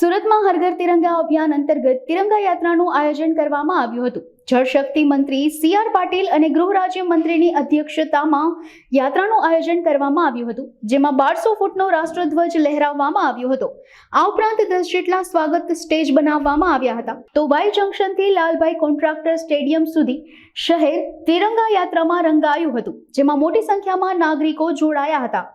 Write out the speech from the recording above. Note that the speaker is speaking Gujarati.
સુરતમાં હર ઘર તિરંગા અભિયાન અંતર્ગત તિરંગા યાત્રાનું આયોજન કરવામાં આવ્યું હતું. જળશક્તિ મંત્રી CR પાટીલ અને ગૃહ રાજ્ય મંત્રીની અધ્યક્ષતામાં યાત્રાનું આયોજન કરવામાં આવ્યું હતું, જેમાં 1200 ફૂટનો રાષ્ટ્રધ્વજ લહેરાવવામાં આવ્યો હતો. આ ઉપરાંત 10 જેટલા સ્વાગત સ્ટેજ બનાવવામાં આવ્યા હતા. તો વાય જંકશનથી લાલભાઈ કોન્ટ્રાક્ટર સ્ટેડિયમ સુધી શહેર તિરંગા યાત્રામાં રંગાયું હતું, જેમાં મોટી સંખ્યામાં નાગરિકો જોડાયા હતા.